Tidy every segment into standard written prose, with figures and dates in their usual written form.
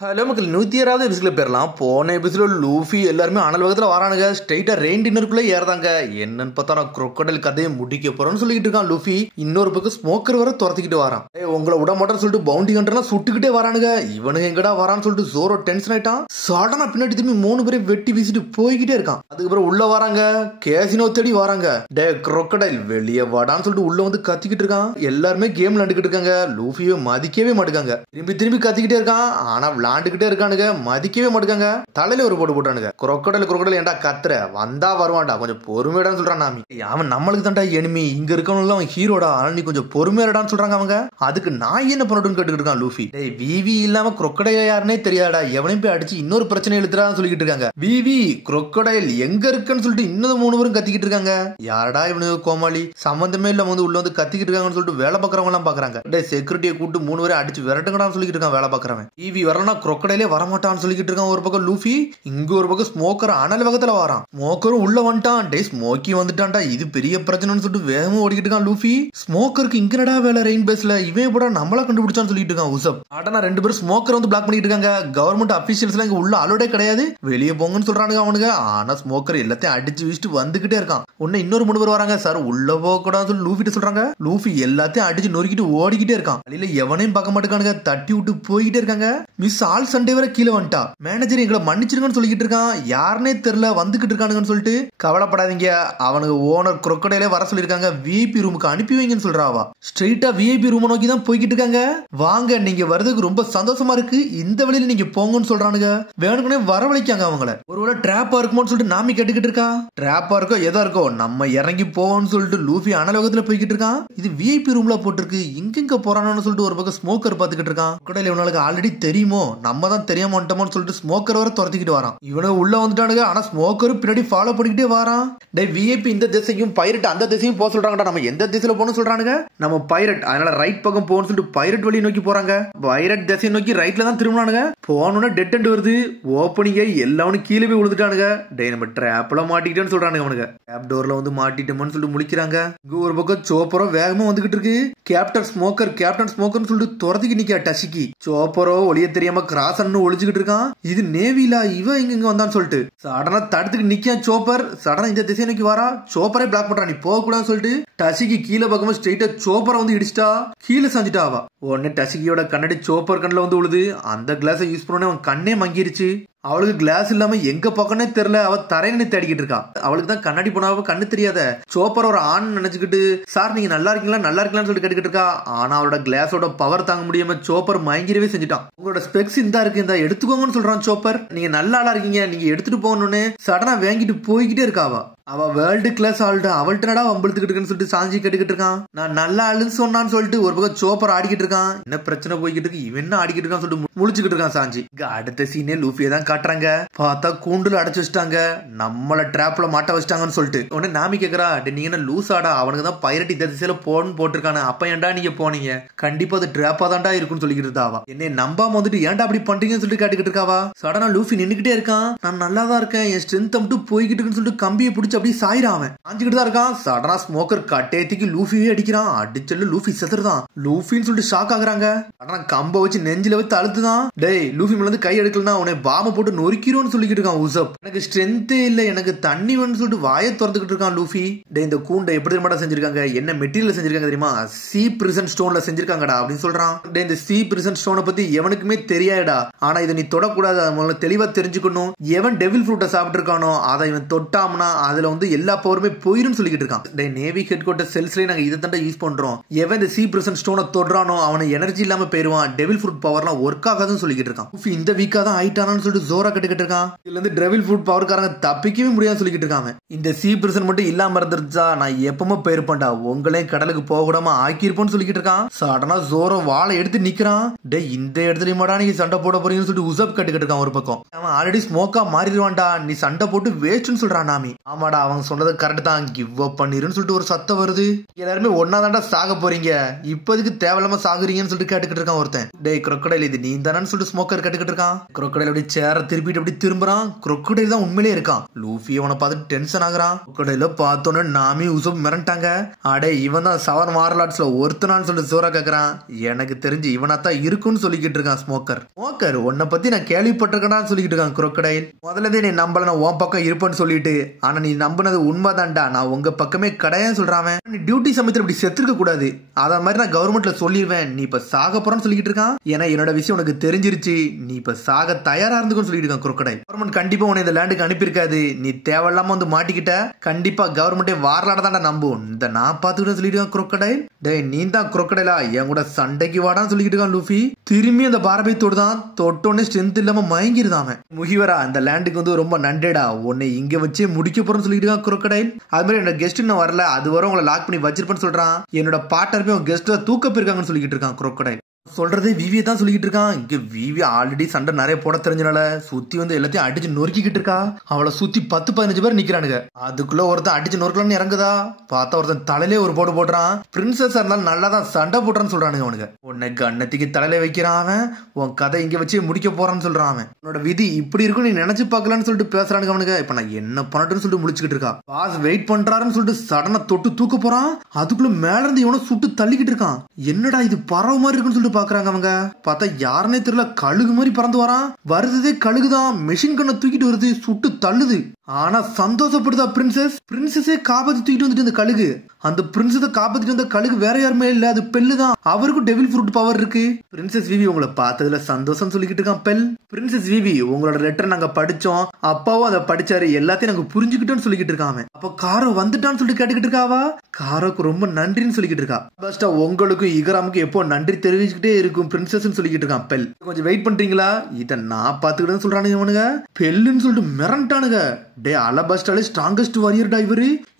Hello மக்கள் 106வது எபிசோட்ல பேரலாம். போன எபிசோட லூஃபி எல்லாருமே அனல் வகத்துல வரானுங்க. ஸ்ட்ரைட்டா ரெயின் டின்னருக்குள்ள ஏறதாங்க. என்னன்னு பார்த்தா நான் crocodile கதையை முடிக்க போறேன்னு சொல்லிட்டு இருக்கான் லூஃபி. இன்னொரு பக்கம் ஸ்மோக்கர் வர துரத்திக்கிட்டு வரான். உங்களை விட மாட்டேன்னு சொல்லிட்டு பவுண்டி ஹண்டர்லாம் சுட்டுக்கிட்டே வரானுங்க. இவனுங்க எங்கடா வரான்னு சொல்லிட்டு ஜோரோ டென்ஷன் ஆயிட்டான். சடனா பின்னாடி திரும்பி 3 பேரை வெட்டி வீசிட்டு போய்கிட்டே இருக்கான். அதுக்கப்புறம் உள்ள வராங்க, கேசினோ தேடி வராங்க. டே crocodile வெளியே வாடான்னு சொல்லிட்டு உள்ள வந்து கத்திக்கிட்டு இருக்கான். எல்லாருமே கேம் விளையாண்டுக்கிட்டு இருக்காங்க. லூஃபியை மதிக்கவே மாட்டுக்காங்க. திரும்பி கத்திக்கிட்டே இருக்கான். ஆனா விளாண்டுகிட்டே இருக்கானுங்க, மதிக்கவே மாட்டுக்காங்க. தலையில ஒரு போட்டு போட்டானுங்க. crocodile ஏன்டா கத்துற, வந்தா வருவான்டா, கொஞ்சம் பொறுமையாடான்னு சொல்றான் நாமி. அவன் நம்மளுக்கு தான்டா எனிமி, இங்க இருக்கவங்க அவன் ஹீரோடா, ஆனா நீ கொஞ்சம் பொறுமையாடான்னு சொல்றாங்க அவங்க. அதுக்கு நான் என்ன பண்ணட்டும்னு கேட்டுக்கிட்டு இருக்கான் லூஃபி. டேய் விவி இல்லாம crocodile யாருன்னே தெரியாடா, எவனையும் போய் அடிச்சு இன்னொரு பிரச்சனை எழுத்துறான்னு சொல்லிக்கிட்டு இருக்காங்க. விவி crocodile எங்க இருக்குன்னு சொல்லிட்டு இன்னும் 3 பேரும் கத்திக்கிட்டு இருக்காங்க. யாரடா இவனுக்கு கோமாளி, சம்பந்தமே இல்ல வந்து உள்ள வந்து கத்திக்கிட்டு இருக்காங்கன்னு சொல்லிட்டு வேலை பாக்குறவங்க எல்லாம் பாக்குறாங்க. டேய் செக்யூரிட்டியை கூட்டு 3 பேரை அடிச்சு விரட்டுங்கடான்னு சொல்லிக்கிட்டு இருக்கான் வேலை பாக்குறவன். விவி வரலனா crocodile வரமாட்டான்னு சொல்லிக்கிட்டு இருக்கான் ஒரு பக்கம் லூஃபி. இங்க ஒரு பக்கம் ஸ்மோக்கர் அனல் வகத்துல வரான். ஸ்மோக்கரும் உள்ள வந்துட்டான். டே ஸ்மோக்கி வந்துட்டான்டா, இது பெரிய பிரச்சனைன்னு சொல்லிட்டு வேகமா ஓடிக்கிட்டு இருக்கான் லூஃபி. ஸ்மோக்கருக்கு இங்கடா வேலை ரெயின் பேஸ்ல, இவன் கூட நம்மளா கண்டுபிடிச்சான்னு சொல்லிட்டு இருக்கான் உசப். ஆனா 2 பேரும் ஸ்மோக்கர் வந்து பிளாக் பண்ணிட்டு இருக்காங்க. கவர்மெண்ட் அபிஷியல்ஸ் எல்லாம் இங்க உள்ள அலோடே கிடையாது, வெளியே போங்கன்னு சொல்றானுங்க அவனுங்க. ஆனா ஸ்மோக்கர் எல்லாத்தையும் அடிச்சு வீசிட்டு வந்துகிட்டே இருக்கான். உன்ன இன்னொரு 3 பேர் வராங்க. சார் உள்ள போக கூடாதுன்னு சொல்லி லூஃபிட்ட சொல்றாங்க. லூஃபி எல்லாத்தையும் அடிச்சு நொறுக்கிட்டு ஓடிக்கிட்டே இருக்கான். வழியில எவனையும் பார்க்க மாட்டேங்கானுங்க, தட்டி விட்டு போய்கிட்டே இருக்காங்க. மிஸ் ஆல் சண்டே வரை கீழே வந்துட்டா. மேனேஜர் எங்களை மன்னிச்சிருங்கன்னு சொல்லிக்கிட்டு இருக்கான். யாருனே தெரியல வந்துகிட்டு இருக்கானுங்கன்னு சொல்லிட்டு. கவலைப்படாதீங்க, அவனுக்கு ஓனர் crocodile வர சொல்லிருக்காங்க, விஐபி ரூமுக்கு அனுப்பி வைங்கன்னு சொல்றாவா. ஸ்ட்ரெயிட்டா விஐபி ரூம் நோக்கி தான் போய்கிட்டு இருக்காங்க. வாங்க, நீங்க வர்றதுக்கு ரொம்ப சந்தோஷமா இருக்கு, இந்த வழியில நீங்க போங்கன்னு சொல்றானுங்க. வேணுக்குனே வரவழைக்காங்க அவங்கள. ஒருவேளை டிராப்பா இருக்குமோன்னு சொல்லிட்டு நாமி கேட்டுக்கிட்டு இருக்கா. டிராப்பா இருக்கோ எதா இருக்கோ நம்ம இறங்கி போவோம்னு சொல்லிட்டு லூஃபி அனலோகத்துல போய்கிட்டு இருக்கான். இது விஐபி ரூம்ல போட்டிருக்கு, இங்க போறானு சொல்லிட்டு ஒரு பக்கம் ஸ்மோக்கர் பாத்துக்கிட்டு இருக்கான். crocodile இவனுக்கு ஆல்ரெடி தெரியுமோ, நம்ம தான் தெரியாம வந்துட்டோம்னு சொல்லிட்டு ஸ்மோக்கர் வர துரத்திக்கிட்டு வரான். இவனு உள்ள வந்துட்டானுங்க. ஆனா ஸ்மோக்கர் பின்னாடி ஃபாலோ பண்ணிக்கிட்டே வரான். டே விஐபி இந்த திசையும் பைரட் அந்த திசையும் போக சொல்றாங்கடா. நம்ம எந்த திசையில போகணும்னு சொல்றானுங்க. நம்ம பைரட், அதனால ரைட் பக்கம் போகணும்னு சொல்லிட்டு பைரட் வழி நோக்கி போறாங்க. பைரட் திசையை நோக்கி ரைட்ல தான் திரும்பினானுங்க. போனோட டெட் எண்ட் வருது. ஓப்பனிங் எல்லாவனும் கீழே போய் விழுந்துட்டானுங்க. டே நம்ம ட்ராப்ல மாட்டிக்கிட்டேன்னு சொல்றானுங்க அவனுங்க. ட்ராப் டோர்ல வந்து மாட்டிட்டோம்னு சொல்லிட்டு முழிக்கிறாங்க. இங்க ஒரு பக்கம் சோப்பரோ வேகமா வந்துகிட்டு இருக்கு. கேப்டன் ஸ்மோக்கர்னு சொல்லிட்டு துரத்திக்கு நிக்க டசிக்கி. சோப்பரோ ஒளிய தெரியாம கிராஸ் அண்ணு ஒளிச்சுக்கிட்டு இருக்கான். இது நேவிலா, இவன் இங்க வந்தான்னு சொல்லிட்டு சடனா தடுத்துக்கு நிக்கான் சோப்பர். சடனா இந்த திசை நோக்கி வரா. சோப்பரே பிளாக் பண்றான், நீ போக கூடாதுன்னு சொல்லிட்டு டசிக்கு கீழே பக்கமா ஸ்ட்ரெயிட்டா சோப்பரை வந்து இடிச்சிட்டா. கீழே சாஞ்சிட்டா அவ. உடனே டசிக்கியோட கண்ணாடி சோப்பர் கண்ணுல வந்து விழுது. அந்த கிளாஸை யூஸ் பண்ணோடனே அவன் கண்ணே மங்கிருச்சு. அவளுக்கு கிளாஸ் இல்லாம எங்க பக்கம்னே தெரியல, அவ தரையில தேடிக்கிட்டு இருக்கா. அவளுக்கு தான் கண்ணாடி போனாவ கண்ணு தெரியாத. சோப்பர் ஒரு ஆண் நினைச்சுக்கிட்டு, சார் நீங்க நல்லா இருக்கீங்களான்னு சொல்லிட்டு கேட்டுக்கிட்டு இருக்கா. ஆனா அவளோட கிளாஸோட பவர் தாங்க முடியாம சோப்பர் மயங்கிரவே செஞ்சுட்டான். உங்களோட ஸ்பெக்ஸ் இந்த இருக்கு, இந்த எடுத்துக்கோங்கன்னு சொல்றான் சோப்பர். நீங்க நல்ல ஆளா இருக்கீங்க, நீங்க எடுத்துட்டு போகணும்னு சடனா வாங்கிட்டு போய்கிட்டே இருக்காவா. அவ வேர்ல்டு கிளாஸ் ஆள்ட, அவள்கிட்ட நடா வம்பிழுத்துக்கிட்டு இருக்குன்னு சொல்லிட்டு சாஞ்சி கேட்டுக்கிட்டு இருக்கான். நான் நல்ல ஆளுன்னு சொன்னான்னு சொல்லிட்டு ஒரு பக்கம் சோப்பர் ஆடிக்கிட்டு இருக்கான். என்ன பிரச்சனை போய்கிட்டு இருக்கு, இவன் என்ன ஆடிக்கிட்டு இருக்கான்னு சொல்லிட்டு முழிச்சுக்கிட்டு இருக்கான் சாஞ்சி. அடுத்த சீனே லூஃபியை தான் காட்டுறாங்க. பார்த்தா கூண்டுல அடைச்சு வச்சிட்டாங்க, நம்மள டிராப்ல மாட்ட வச்சிட்டாங்கன்னு சொல்லிட்டு. உடனே நாமி கேக்குறா, நீங்க என்ன லூஸ் ஆடா, அவனுக்கு தான் பைரட் இந்த திசையில போன்னு போட்டிருக்கானு, அப்ப ஏன்டா நீங்க போனீங்க, கண்டிப்பா அது டிராப்பா தான்டா இருக்குன்னு சொல்லிக்கிட்டு இருந்தாவா. என்ன நம்பாம வந்துட்டு ஏன்டா அப்படி பண்றீங்கன்னு சொல்லிட்டு கேட்டுக்கிட்டு இருக்காவா. சடனா லூஃபி நின்னுக்கிட்டே இருக்கான். நான் நல்லா தான் இருக்கேன், என் ஸ்ட்ரென்த் மட்டும் போய்கிட்டு இருக்குன்னு சொல்லிட்டு கம்பியை பிடிச்சி அப்படியே சாயிரான். அவன் ஆஞ்சிக்கிட்டு தான் இருக்கான். சடனா ஸ்மோக்கர் கட்டேத்திக்கு லூஃபியே அடிக்கிறான். அடிச்சல லூஃபி செத்துறான். லூஃபின்னு சொல்லிட்டு ஷாக் ஆகுறாங்க. ஆனா கம்ப வச்சு நெஞ்சில வச்சு அழுத்துதான். டேய் லூஃபி மேல இருந்து கை எடுக்கலனா அவனை பாம போட்டு நொறுக்கிறோன்னு சொல்லிக்கிட்டு இருக்கான் உசப். எனக்கு ஸ்ட்ரென்த்தே இல்ல, எனக்கு தண்ணி வேணும்னு சொல்லிட்டு வாயை திறந்துக்கிட்டு இருக்கான் லூஃபி. டேய் இந்த கூண்டை எப்படி தெரியுமாடா செஞ்சிருக்காங்க, என்ன மெட்டீரியல் செஞ்சிருக்காங்க தெரியுமா, சி பிரிசன் ஸ்டோன்ல செஞ்சிருக்காங்கடா அப்படின்னு சொல்றான். டேய் இந்த சி பிரிசன் ஸ்டோனை பத்தி எவனுக்குமே தெரியாதுடா, ஆனா இதை நீ தொடக்கூடாது, முதல்ல தெளிவா தெரிஞ்சுக்கணும். எவன் டெவில் ஃப்ரூட்டை சாப்பிட்டு இருக்கானோ அதை இவன் தொட்டாம்னா அதுல வந்து எல்லா பவருமே போயிரும் சொல்லிக்கிட்டு இருக்கான். டேய் நேவி ஹெட் குவார்ட்டர் செல்ஸ்லயே நாங்க இதை தாண்டா யூஸ் பண்றோம், எவன் இந்த சி பிரிசன் ஸ்டோனை தொடுறானோ அவனை எனர்ஜி இல்லாம போயிருவான், டெவில் ஃப்ரூட் பவர்லாம் ஒர்க் ஆகாதுன்னு சொல்லிக்கிட்டு இருக்கான். லூஃபி இந்த வீக்கா தான் ஆயிட்டானான்னு சொல்லிட்டு ஜோரா கட்டுக்கிட்டு இருக்கான். இதுல இருந்து டெவில் ஃப்ரூட் பவர்காரங்க தப்பிக்கவே முடியாது சொல்லிக்கிட்டு இருக்காங்க. இந்த சி பிரிசன் மட்டும் இல்லாம இருந்துச்சா நான் எப்பவுமே போயிருப்பேன்டா, உங்களையும் கடலுக்கு போக விடாம ஆக்கியிருப்போம்னு சொல்லிக்கிட்டு இருக்கான். சடனா ஜோரோ வாழை எடுத்து நிக்கிறான். டேய் இந்த இடத்துல மாடா நீங்க சண்டை போட போறீங்கன்னு சொல்லிட்டு உசப் கட்டுக்கிட்டு இருக்கான். ஒரு பக்கம் அவன் ஆல்ரெடி ஸ்மோக்கா மாறிடுவான்டா, நீ சண்டை போட்டு வேஸ்ட்னு சொல்றான் நாமி. ஆமாடா ஆமாடா அவங்க சொன்னது கரெக்ட் தான், கிவ் அப் பண்ணிருன்னு சொல்லிட்டு ஒரு சத்தம் வருது. எல்லாருமே ஒன்னா தாண்டா சாக போறீங்க, இப்போதைக்கு தேவையில்லாம சாகுறீங்கன்னு சொல்லிட்டு கேட்டுக்கிட்டு இருக்கான் ஒருத்தன். டேய் crocodile இது நீ தானு சொல்லிட்டு ஸ்மோக்கர் கேட்டுக்கிட்டு இருக்கான். crocodile அப்படி சேர திருப்பிட்டு அப்படி திரும்புறான். crocodile தான் உண்மையிலே இருக்கான். லூஃபி அவனை பார்த்து டென்ஷன் ஆகுறான். crocodile பார்த்தோன்னே நாமி உசப் மிரண்டாங்க. அடே இவன் தான் 7 மார்லாட்ஸ்ல ஒருத்தனான்னு சொல்லிட்டு சோரா கேக்குறான். எனக்கு தெரிஞ்சு இவனாத்தான் இருக்குன்னு சொல்லிக்கிட்டு இருக்கான் ஸ்மோக்கர். ஸ்மோக்கர் உன்னை பத்தி நான் கேள்விப்பட்டிருக்கேன்னு சொல்லிக்கிட்டு இருக்கான் crocodile. முதல்ல நீ நம்பல நான் உன் பக்கம் இருப்பேன்னு சொல்லிட்டு, ஆனா நீ நம்பினது உண்மைதான்டா, நான் உங்க பக்கமே கிடையான்னு சொல்றான். நீ டியூட்டி சமயத்துல இப்படி செத்துருக்க கூடாது, அத மாதிரி நான் கவர்மெண்ட்ல சொல்லிடுவேன், நீ இப்ப சாக போறன்னு சொல்லிக்கிட்டு இருக்கான். ஏன்னா என்னோட விஷயம் உனக்கு தெரிஞ்சிருச்சு, நீ இப்ப சாக தயாரா இருந்துக்கும் சொல்லிட்டு இருக்கான் crocodile. கவர்மெண்ட் கண்டிப்பா உன்னை இந்த லேண்டுக்கு அனுப்பியிருக்காது, நீ தேவையில்லாம வந்து மாட்டிக்கிட்ட, கண்டிப்பா கவர்மெண்டே வாரலாட தான்டா நம்பும், இந்த நான் பாத்துக்கிட்டு சொல்லிட்டு இருக்கான் crocodile. டேய் நீ தான் crocodile என் கூட சண்டைக்கு வாடான்னு சொல்லிக்கிட்டு இருக்கான் லூஃபி. திரும்பி அந்த பார்வை தொடுதான், தொட்டோன்னே ஸ்ட்ரென்த் இல்லாம மயங்கிருதாம. முகிவரா அந்த லேண்டுக்கு வந்து ரொம்ப நன்றேடா, உன்னை இங்க வச்சே முடிக்க போறேன்னு சொல்லிட்டு இருக்கான் crocodile. அது மாதிரி என்னோட கெஸ்ட் இன்னும் வரல, அது வரை உங்களை லாக் பண்ணி வச்சிருப்பேன்னு சொல்றான். என்னோட பார்ட்னர் போய் கெஸ்ட் தூக்க போயிருக்காங்கன்னு சொல்லிட்டு இருக்கான் crocodile. சொல்றது விவியை தான் சொல்லிக்கிட்டு இருக்கான். இங்க விவி ஆல்ரெடி சண்டை நிறைய போட தெரிஞ்சனால சுத்தி வந்து எல்லாத்தையும் அடிச்சு நொறுக்கிட்டு இருக்கா. அவளை சுத்தி 10-15 பேர் நிக்கிறானுங்க. அதுக்குள்ள ஒருத்தன் அடிச்சு நொறுக்கலான்னு இறங்குதா, பார்த்தா ஒருத்தன் தலையிலே ஒரு போடு போடுறான். பிரின்சஸ் இருந்தாலும் நல்லா தான் சண்டை போடுறான்னு சொல்றானுங்க அவனுங்க. உன்னை கண்ணத்துக்கு தலையில வைக்கிறான் அவன், உன் கதை இங்க வச்சு முடிக்க போறான்னு சொல்றான் அவன். உன்னோட விதி இப்படி இருக்கும் நீ நினைச்சு பாக்கலான்னு சொல்லிட்டு பேசுறானுங்க அவனுங்க. இப்ப நான் என்ன பண்ணட்டுன்னு சொல்லிட்டு முடிச்சுக்கிட்டு இருக்கா. பாஸ் வெயிட் பண்றாருன்னு சொல்லிட்டு சடனா தொட்டு தூக்க போறான். அதுக்குள்ள மேல இருந்து இவனை சுட்டு தள்ளிக்கிட்டு இருக்கான். என்னடா இது பறவை மாதிரி இருக்குன்னு சொல்லிட்டு பாக்குறாங்க அவங்க. பார்த்தா யாருன்னே தெரியல, கழுகு மாதிரி பறந்து வரான். வருதே கழுகுதான், மெஷின் கண்ணை தூக்கிட்டு வருது, சுட்டு தள்ளுது. ஆனா சந்தோஷப்படுதா பிரின்சஸ். பிரின்சஸே காப்பாத்தி தூக்கிட்டு வந்துட்டு இந்த கழுகு. அந்த பிரின்சஸை காப்பாத்திட்டு வந்த கழுகு வேற யாருமே இல்ல, அது பெல்லு தான். அவருக்கும் டெவில் ஃப்ரூட் பவர் இருக்கு. பிரின்சஸ் விவி உங்களை பார்த்ததுல சந்தோஷம் சொல்லிக்கிட்டு இருக்கான் பெல். பிரின்சஸ் விவி உங்களோட லெட்டர் நாங்க படிச்சோம், அப்பாவும் அதை படிச்சாரு, எல்லாத்தையும் நாங்க புரிஞ்சுக்கிட்டோம்னு சொல்லிக்கிட்டு இருக்கான். அப்ப காரோ வந்துட்டான்னு சொல்லிட்டு கேட்டுக்கிட்டு இருக்காவா. காரோக்கு ரொம்ப நன்றின்னு சொல்லிக்கிட்டு இருக்கா. ஃபர்ஸ்டா உங்களுக்கும் இகராமுக்கும் எப்போ நன்றி தெரிவிச்சுக்கிட்டே இருக்கும் பிரின்சஸ் சொல்லிக்கிட்டு இருக்கான் பெல். கொஞ்சம் வெயிட் பண்றீங்களா, இதை நான் பாத்துக்கிட்டேன்னு சொல்றானுங்க இவனுங்க. பெல்லுன்னு சொல்லிட்டு மிரண்டானுங்க. டே அலபாஸ்டாலே ஸ்ட்ராங்கஸ்ட் வாரியர்டா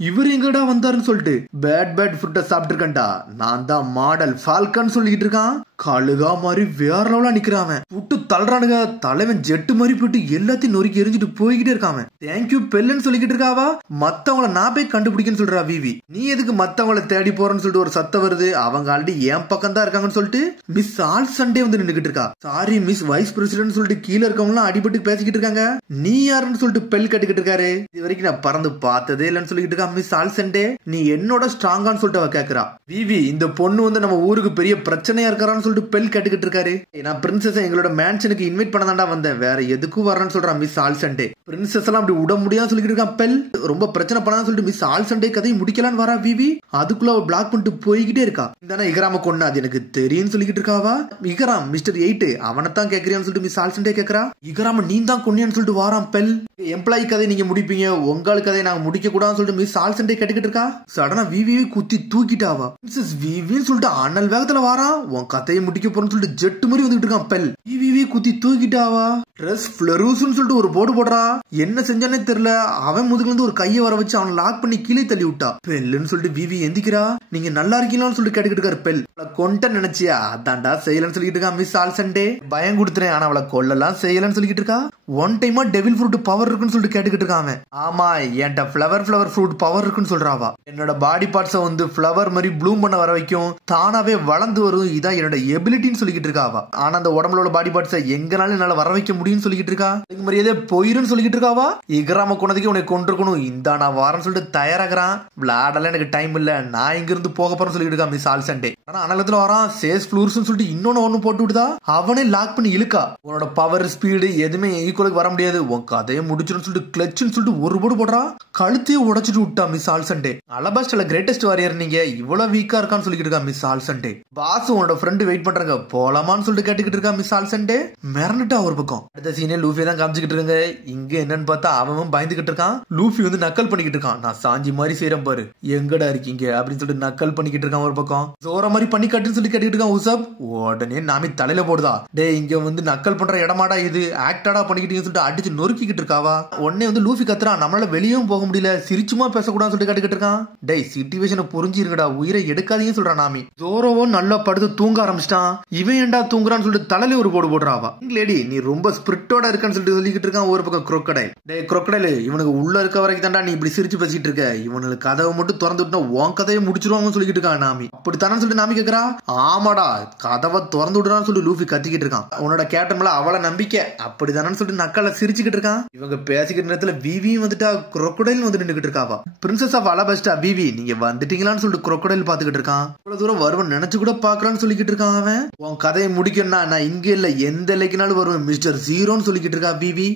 இவரு எங்கடா வந்தாருன்னு சொல்லிட்டு பேட் ஃபுட்டை சாப்பிட்டுருக்கா. நான் தான் மாடல் ஃபால்கன் சொல்லிக்கிட்டு இருக்கான். கழுகா மாதிரி வேற லெவலா நிக்கிறான். புட்டு தள்ளுறானுங்க. தலைவன் ஜெட்டு மாதிரி போட்டு எல்லாத்தையும் நொறுக்கி எரிஞ்சிட்டு போய்கிட்டே இருக்கான். தேங்க்யூ பெல்லுன்னு சொல்லிக்கிட்டு இருக்காவா. மத்தவங்கள நான் போய் கண்டுபிடிக்கன்னு சொல்றா விவி. நீ எதுக்கு மத்தவங்கள தேடி போறன்னு சொல்லிட்டு ஒரு சத்தம் வருது. அவங்க ஆல்ரெடி என் பக்கம் தான் இருக்காங்கன்னு சொல்லிட்டு மிஸ் ஆல் சண்டே வந்து நின்னுகிட்டு இருக்கா. சாரி மிஸ் வைஸ் பிரசிடென்ட் சொல்லிட்டு கீழே இருக்கவங்க அடிபட்டு பேசிக்கிட்டு இருக்காங்க. நீ யாருன்னு சொல்லிட்டு பெல் கட்டுக்கிட்டு இருக்காரு. இது வரைக்கும் நான் பறந்து பார்த்ததே இல்லைன்னு சொல்லிட்டு இருக்கா மிஸ் ஆல் சண்டே. நீ என்னோட ஸ்ட்ராங்கான்னு சொல்லிட்டு அவ கேக்குறா. விவி இந்த பொண்ணு வந்து நம்ம ஊருக்கு பெரிய பிரச்சனையா இருக்காரான்னு சொல்லிட்டு பெல் கேட்டுக்கிட்டு இருக்காரு. நான் பிரின்சஸ் எங்களோட மேன்ஷனுக்கு இன்வைட் பண்ணதாண்டா வந்தேன், வேற எதுக்கும் வரேன்னு சொல்றான் மிஸ் ஆல் சண்டே. பிரின்சஸ் எல்லாம் அப்படி விட முடியாதுன்னு சொல்லிட்டு இருக்கான் பெல். ரொம்ப பிரச்சனை பண்ணான்னு சொல்லிட்டு மிஸ் ஆல் சண்டே கதையை முடிக்கலான்னு வரா விவி. அதுக்குள்ள அவ பிளாக் பண்ணிட்டு போய்கிட்டே இருக்கா. இந்த இகராம கொண்டு அது எனக்கு தெரியும் சொல்லிக்கிட்டு இருக்காவா. இகராம் மிஸ்டர் 8 அவனைத்தான் கேக்குறியான்னு சொல்லிட்டு மிஸ் ஆல் சண்டே கேக்குறா. இகராம நீ தான் கொன்னியான்னு சொல்லிட்டு வாராம் பெல். எம்ப்ளாயி கதை நீங்க முடிப்பீங்க, உங்களுக்கு கதையை நாங்க முடிக்க கூடாதுன்னு சொல்லிட்டு மிஸ் ஆல் சண்டே கேட்டுக்கிட்டு இருக்கா. சடனா விவி குத்தி தூக்கிட்டாவா. மிஸ்ஸஸ் விவின்னு சொல்லிட்டு அண்ணல் வேகத்துல வாரான். உன் கதையை முடிக்க போறேன்னு சொல்லிட்டு ஜெட் மாதிரி வந்துட்டு இருக்கான் பெல். விவி குத்தி தூக்கிட்டாவா. ட்ரெஸ் ஃபிளரூஸ்னு சொல்லிட்டு ஒரு போர்டு போடுறா. என்ன செஞ்சானே தெரியல. அவன் முதுகுல இருந்து ஒரு கையை வர வச்சு அவனை லாக் பண்ணி கீழே தள்ளி விட்டா. பெல்லுன்னு சொல்லிட்டு விவி எந்திக்கிறா. நீங்க நல்லா இருக்கீங்களான்னு சொல்லிட்டு கேட்டுக்கிட்டு இருக்காரு பெல். கொண்ட நினைச்சியா, அதான்டா செய்யலன்னு சொல்லிட்டு இருக்கா மிஸ் ஆல் சண்டே. பயம் கொடுத்துறேன், ஆனா அவளை கொல்லலாம் செய்யலன்னு சொல்லிட்டு இருக்கா. ஒன் டைமா டெவில் ஃப்ரூட் பவர் இருக்குன்னு சொல்லிட்டு கேட்டுக்கிட்டு இருக்காங்க. ஆமா என்கிட்ட ஃபிளவர் ஃப்ரூட் பவர் இருக்குன்னு சொல்றாவா. என்னோட பாடி பார்ட்ஸை வந்து ஃபிளவர் மாதிரி ப்ளூம் பண்ண வர வைக்கும், தானாவே வளர்ந்து வரும், இதான் என்னோட எபிலிட்டின்னு சொல்லிக்கிட்டு இருக்காவா. ஆனா அந்த உடம்புல பாடி பார்ட்ஸை எங்கனாலும் என்னால வர வைக்க முடியும்னு சொல்லிக்கிட்டு இருக்கா. இதுக்கு மரியாதை போயிருன்னு சொல்லிக்கிட்டு இருக்காவா. இகராம கொண்டதுக்கு உனக்கு கொண்டிருக்கணும், இந்த நான் வாரன்னு சொல்லிட்டு தயாராகிறான். விளையாடலாம் எனக்கு டைம் இல்ல, நான் இங்க இருந்து போக போறேன்னு சொல்லிட்டு இருக்கா மிஸ் ஆல் சண்டே. ஆனா அனலத்துல வரான் சேஸ் ஃப்ளூர்ஸ் சொல்லிட்டு இன்னொன்னு போட்டு விடுதா. அவனே லாக் பண்ணி இழுக்கா. உன்னோட பவர் ஸ்பீடு எதுவுமே ஈக்குவலுக்கு வர முடியாது, உன் கதையை முடிச்சிடும் சொல்லிட்டு கிளச்சுன்னு சொல்லிட்டு ஒரு போடு போடுறா. கழுத்தையே உடைச்சிட்டு விட்டா மிஸ் ஆல் சண்டே. அலபாஸ்டால கிரேட்டஸ்ட் வாரியர் நீங்க, இவ்வளவு வீக்கா இருக்கான்னு சொல்லிட்டு இருக்கா மிஸ் ஆல் சண்டே. பாஸ் உன்னோட ஃப்ரெண்டு வெயிட் பண்றாங்க, போலாமான்னு சொல்லிட்டு கேட்டுக்கிட்டு இருக்கா மிஸ் ஆல் சண்டே. மிரண்டுட்டா ஒரு பக்கம். அடுத்த சீனே லூஃபி தான் காமிச்சுக்கிட்டு இருக்காங்க. இங்க என்னன்னு பார்த்தா அவன் பயந்துகிட்டு இருக்கான். லூஃபி வந்து நக்கல் பண்ணிக்கிட்டு இருக்கான். நான் சாஞ்சி மாதிரி செய்யறேன் பாரு, எங்கடா இருக்கீங்க அப்படின்னு சொல்லிட்டு நக்கல் பண்ணிக்கிட்டு இருக்கான் ஒரு பக்கம். சோற மாதிரி பண்ணி கட்டுன்னு சொல்லி கேட்டுக்கிட்டு இருக்கான் உசப். உடனே நாமி தலையில போடுதா. டே இங்க வந்து நக்கல் பண்ற இடமாடா இது, ஆக்டாடா பண்ணிக்கிட்டு பண்ணிக்கிட்டீங்கன்னு சொல்லிட்டு அடிச்சு நொறுக்கிட்டு இருக்காவா. உடனே வந்து லூஃபி கத்துறான், நம்மளால வெளியும் போக முடியல, சிரிச்சுமா பேசக்கூடாதுன்னு சொல்லிட்டு கேட்டுக்கிட்டு இருக்கான். டேய் சிச்சுவேஷனை புரிஞ்சிருக்கடா, உயிரை எடுக்காதீங்கன்னு சொல்றான் நாமி. ஜோரோவும் நல்லா படுத்து தூங்க ஆரம்பிச்சிட்டான். இவன் ஏண்டா தூங்குறான்னு சொல்லிட்டு தலையில ஒரு போடு போடுறாவா. லேடி நீ ரொம்ப ஸ்பிரிட்டோட இருக்கான்னு சொல்லிட்டு சொல்லிக்கிட்டு இருக்கான். ஒரு பக்கம் crocodile. டேய் crocodile, இவனுக்கு உள்ள இருக்க வரைக்கும் தான்டா நீ இப்படி சிரிச்சு பேசிட்டு இருக்க, இவனுக்கு கதவை மட்டும் திறந்து விட்டா உன் கதையை முடிச்சிருவாங்கன்னு சொல்லிக்கிட்டு இருக்கான் நாமி. அப்படித்தானு சொல்லிட்டு நாமி கேக்குறா. ஆமாடா கதவை திறந்து விடுறான்னு சொல்லி லூஃபி கத்திக்கிட்டு இருக்கான். உன்னோட கேப்டன் மேல அவளை நம்பிக்கை அப்படித்தானு சொல்லிட்டு நக்கல சிரிச்சுக்கிட்டு இருக்கான். இவங்க பேசிக்கிட்ட நேரத்துல விவியும் வந்துட்டா, crocodile வந்து நின்றுகிட்டு இருக்காவா. பிரின்சஸ் ஆஃப் அலபஸ்டா விவி நீங்க வந்துட்டீங்களான்னு சொல்லிட்டு crocodile பாத்துக்கிட்டு இருக்கான். இவ்வளவு தூரம் வருவன் நினைச்சு கூட பாக்கலான்னு சொல்லிக்கிட்டு இருக்கான். அவன் உன் கதையை முடிக்கணும்னா நான் இங்க இல்ல எந்த இலைக்குனாலும் வருவேன் மிஸ்டர் ஜீரோன்னு சொல்லிக்கிட்டு இருக்கா விவி.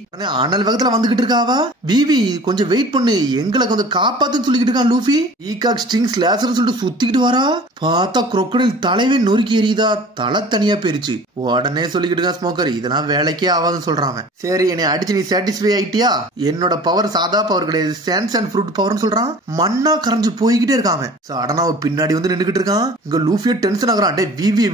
அனல் வேகத்துல வந்துகிட்டு இருக்காவா. விவி கொஞ்சம் வெயிட் பண்ணு, எங்களை கொஞ்சம் காப்பாத்துன்னு சொல்லிக்கிட்டு இருக்கான் லூஃபி. ஈகாக் ஸ்ட்ரிங் ஸ்லாஷர்னு சொல்லிட்டு சுத்திக்கிட்டு வரா. பார்த்தா crocodile தலைவே நொறுக்கி எறியுதா, தலை தனியா போயிருச்சு. உடனே சொல்லிக்கிட்டு இருக்கான் ஸ்மோக்கர், இதெல்லாம் வேலைக்கே ஆகாதுன்னு சொல்றான். சரி என்னை அடிச்சு நீ சாட்டிஸ்ஃபை ஆயிட்டியா, என்னோட பவர் சாதா பவர் கிடையாது, சான்ஸ் அண்ட் ஃப்ரூட் பவர்னு சொல்றான். மண்ணா கரைஞ்சு போய்கிட்டே இருக்கான். சடனா பின்னாடி வந்து நின்றுகிட்டு இருக்கான். இங்க லூஃபியோ டென்ஷன் ஆகுறான். டே விவியை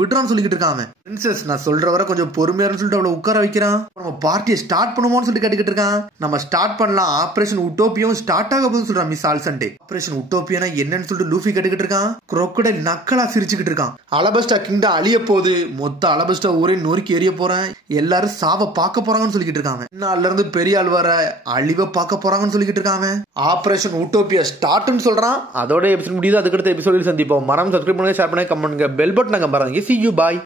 விடுறான்னு சொல்லிக்கிட்டு இருக்கான். பிரின்சஸ் நான் சொல்ற வர கொஞ்சம் பொறுமையான்னு சொல்லிட்டு அவளை உட்கார வைக்கிறான். நம்ம பார்ட்டியை ஸ்டார்ட் பண்ணுவோம்னு சொல்லிட்டு கேட்டுக்கிட்டு இருக்கான். நம்ம ஸ்டார்ட் பண்ணலாம், ஆபரேஷன் உட்டோப்பியும் ஸ்டார்ட் ஆக போகுது சொல்றான் மிஸ் ஆல்சன்டே. ஆபரேஷன் உட்டோப்பியனா என்னன்னு சொல்லிட்டு லூஃபி கேட்டுக்கிட்டு இருக்கான். crocodile நக்கலா சிரிச்சுக்கிட்டு இருக்கான். அலபஸ்டா கிங்டம் அழிய போகுது, மொத்த அலபஸ்டா ஊரே நொறுக்கி எறிய போறேன், எல்லாரும் சாவ பார்க்க போறாங்கன்னு சொல்லிக்கிட்டு இருக்காங்க. நாள்ல இருந்து பெரிய ஆள் வர அழிவை பார்க்க போறாங்கன்னு சொல்லிக்கிட்டு இருக்காங்க. ஆபரேஷன் உட்டோப்பியா ஸ்டார்ட்னு சொல்றான். அதோட எபிசோட் முடியுது. அதுக்கடுத்த எபிசோடில் சந்திப்போம். மறக்காம சப்ஸ்கிரைப் பண்ணுங்க, ஷேர் பண்ணுங்க, கமெண்ட் பண்ணுங்க, பெல் பட்டனை மறந்துங்க. See you, bye.